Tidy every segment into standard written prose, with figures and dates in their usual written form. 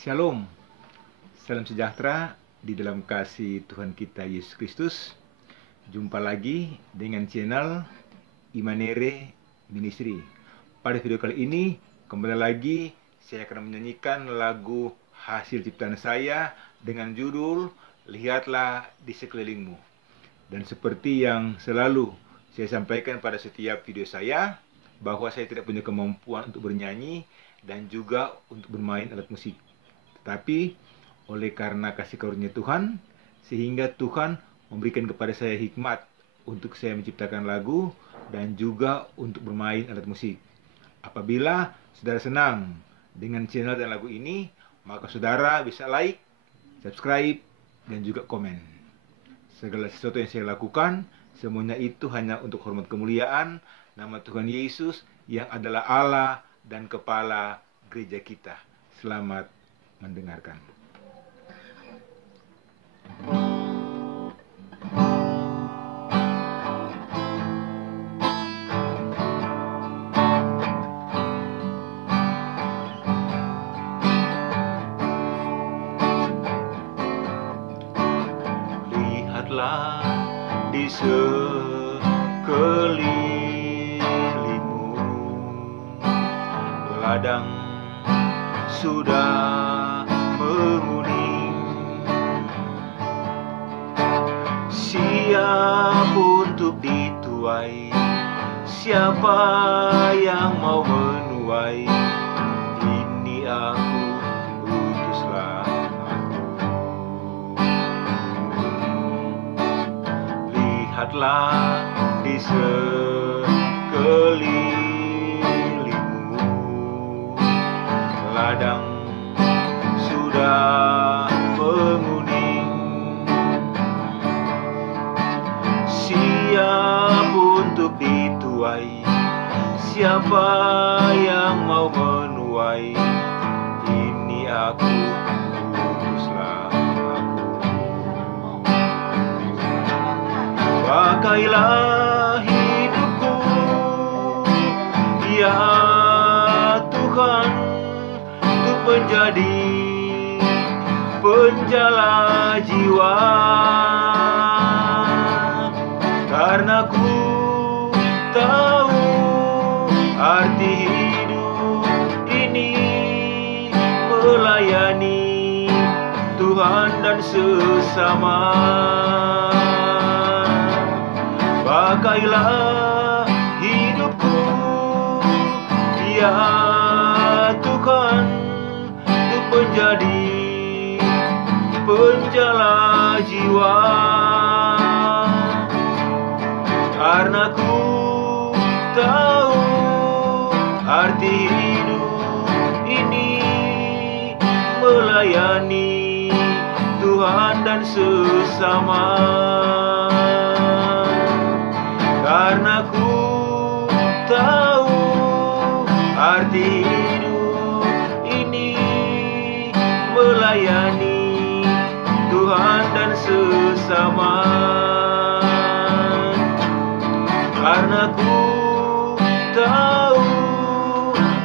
Shalom, salam sejahtera di dalam kasih Tuhan kita Yesus Kristus. Jumpa lagi dengan channel Imanere Ministry. Pada video kali ini, kembali lagi saya akan menyanyikan lagu hasil ciptaan saya dengan judul Lihatlah di Sekelilingmu. Dan seperti yang selalu saya sampaikan pada setiap video saya, bahwa saya tidak punya kemampuan untuk bernyanyi dan juga untuk bermain alat musik. Tetapi oleh karena kasih karunia Tuhan, sehingga Tuhan memberikan kepada saya hikmat untuk saya menciptakan lagu dan juga untuk bermain alat musik. Apabila saudara senang dengan channel dan lagu ini, maka saudara bisa like, subscribe, dan juga komen. Segala sesuatu yang saya lakukan, semuanya itu hanya untuk hormat kemuliaan nama Tuhan Yesus yang adalah Allah dan Kepala gereja kita. Selamat mendengarkan. Lihatlah di sekelilingmu, ladang sudah menguning, siap untuk dituai. Siapa yang mau menuai? Ini aku, utuslah aku. Lihatlah di sekelilingmu, ladang sudah menguning, siap untuk dituai. Siapa yang mau menuai? Ini aku, utuslah aku. Pakailah hidupku, ya Tuhan, untuk menjadi penjala jiwa, karena ku tahu arti hidup ini melayani Tuhan dan sesama. Pakailah hidupku, ya Tuhan, untuk menjadi penjala jiwa, karena ku tahu arti hidup ini melayani Tuhan dan sesama. Karena ku tahu arti hidup ini melayani Tuhan dan sesama. Karena ku tahu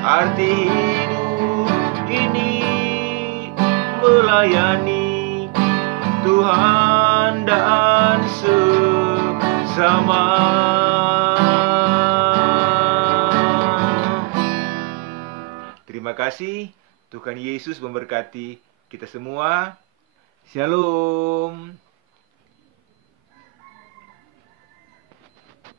arti hidup ini melayani Tuhan dan sesama. Terima kasih. Tuhan Yesus memberkati kita semua. Shalom.